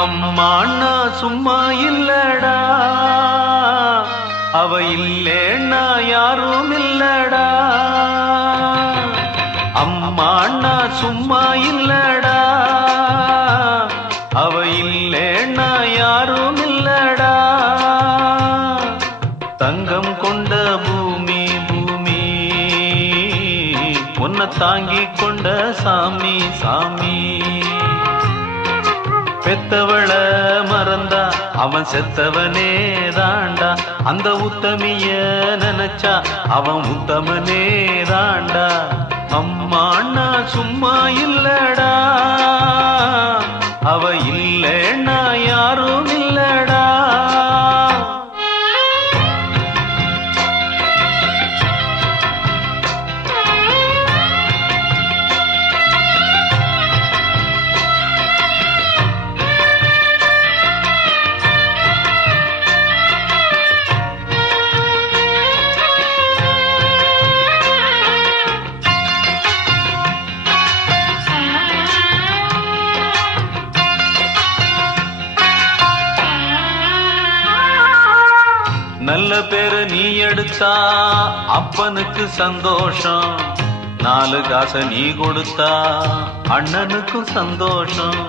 அம்மாண்ணா சும்மா இல்லடா, அவ இல்லேன்னா யாரும் இல்லடா. அம்மாண்ணா சும்மா இல்லடா, அவ இல்லேன்னா யாரும் இல்லடா. தங்கம் கொண்ட பூமி பூமி, உன்னை தாங்கி கொண்ட சாமி சாமி. பெத்தவள மறந்தா அவன் செத்தவனே தாண்டா, அந்த உத்தமிய நினைச்சா அவன் உத்தமனே தாண்டா. அம்மா அண்ணா சும்மா இல்லடா, அவ இல்லைன்னா யாரும் இல்லடா. நல்ல பேரு நீ எடுத்தா அப்பனுக்கு சந்தோஷம், 4 காசை நீ கொடுத்தா அண்ணனுக்கும் சந்தோஷம்.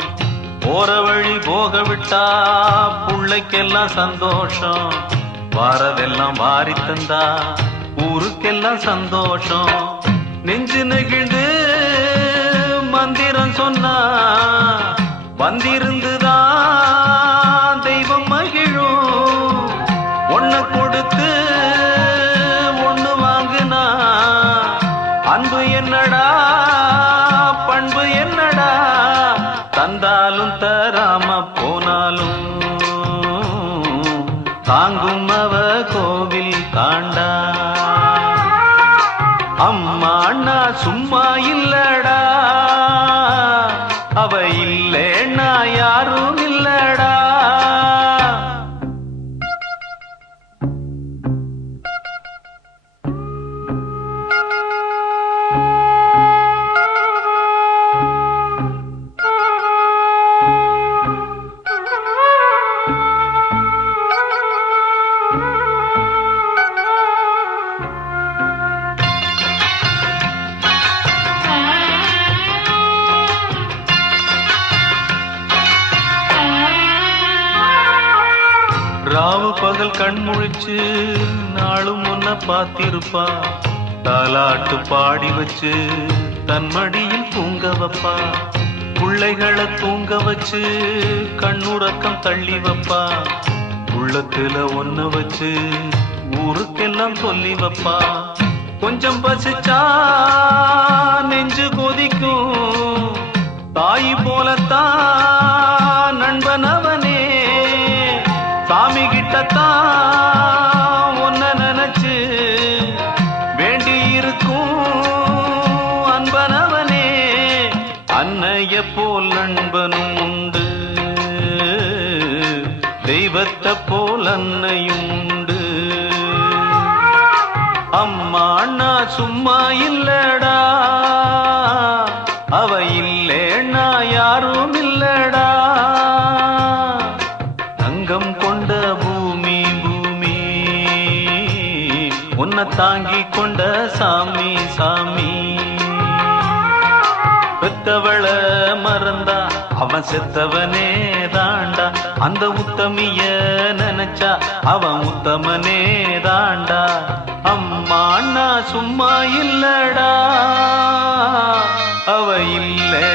போற வழி போக விட்டா புள்ளைக்கெல்லாம் சந்தோஷம், வாரதெல்லாம் வாரி தந்தா ஊருக்கெல்லாம் சந்தோஷம். நெஞ்சு நெகிழ்ந்து மந்திரம் சொன்னா வந்திருந்துதான் தெய்வம் மகிழும். ஒண்ணு கொடுத்து ஒண்ணு வாங்குனா அன்பு என்னடா பண்பு என்னடா. தந்தாலும் தராம போனாலும் தாங்கும் அவ கோவில் தாண்டா. அம்மா அண்ணா சும்மா இல்லடா, அவ இல்லேன்னா யாரும் இல்லடா. ராவு பகல் கண் முழிச்சு நாளும் முன்ன பார்த்திருப்பா, தாலாட்டு பாடி வச்சு தன் மடியில் தூங்க வைப்பா. பிள்ளைகளை தூங்க வச்சு கண்ணுறக்கம் தள்ளி வைப்பா. உள்ளத்துல ஒண்ணு வச்சு ஊருக்கெல்லாம் சொல்லி வைப்பா. கொஞ்சம் பசிச்சா நெஞ்சு கொதிக்கும், தாய் போலத்தான் நண்பன் அவனே. சாமி கிட்டத்தான் ஒன்ன நினைச்சு வேண்டி இருக்கும் அன்பனவனே. அன்னைய போல் நண்பனும் உண்டு, தெய்வத்தை போல் அன்னையும் உண்டு. அம்மா அண்ணா சும்மா இல்லடா, அவ இல்லேன்னா யாரும் இல்லடா. தங்கம் கொண்ட பூமி பூமி, உன்னை தாங்கி கொண்ட சாமி சாமி. பெத்தவள மறந்தா அவன் செத்தவனே தாண்டா, அந்த உத்தமிய நினைச்சா அவன் உத்தமனே தாண்டா. அம்மா அண்ணா சும்மா இல்லடா, அவ இல்லை